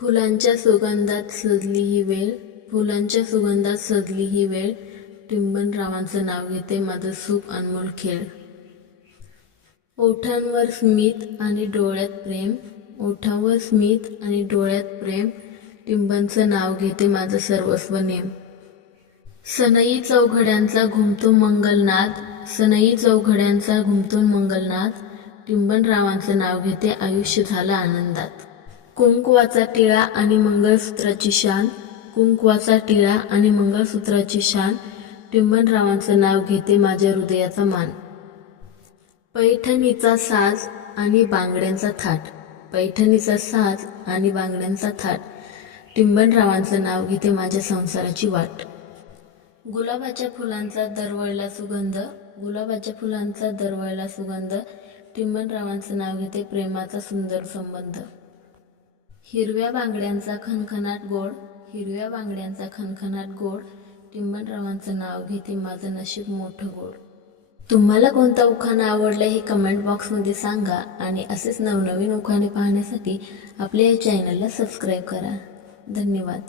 फुलांच्या सुगंधात सजली ही वेळ, फुलांच्या सुगंधात सजली ही वेळ, टिंबनरावांचं नाव घेते माझं सुख अनमोल खेळ. ओठांवर स्मित आणि डोळ्यात प्रेम, ओठांवर स्मित आणि डोळ्यात प्रेम, टिंबांचं नाव घेते माझं सर्वस्व नेम. सनई चौघड्यांचा घुमतो मंगलनाद, सनई चौघड्यांचा घुमतो मंगलनाद, टिंबनरावांचं नाव घेते आयुष्य झालं आनंदात. कुंकवाचा टिळा आणि मंगळसूत्राची शान, कुंकवाचा टिळा आणि मंगळसूत्राची शान, टिंबनरावांचं नाव घेते माझ्या हृदयाचा मान. पैठणीचा साज आणि बांगड्यांचा थाट, पैठणीचा साज आणि बांगड्यांचा थाट, टिंबनरावांचं नाव घेते माझ्या संसाराची वाट. गुलाबाच्या फुलांचा दरवळला सुगंध, गुलाबाच्या फुलांचा दरवळला सुगंध, टिंबनरावांचं नाव घेते प्रेमाचा सुंदर संबंध. हिरव्या बांगड्यांचा खणखणाट गोड, हिरव्या बांगड्यांचा खणखणाट गोड, टिंबनरावांचं नाव घेते माझं नशीब मोठं गोड. तुम्हाला कोणता उखाणा आवडला हे कमेंट बॉक्समध्ये सांगा आणि असेच नवनवीन उखाणे पाहण्यासाठी आपल्या या चॅनलला सबस्क्राईब करा. धन्यवाद.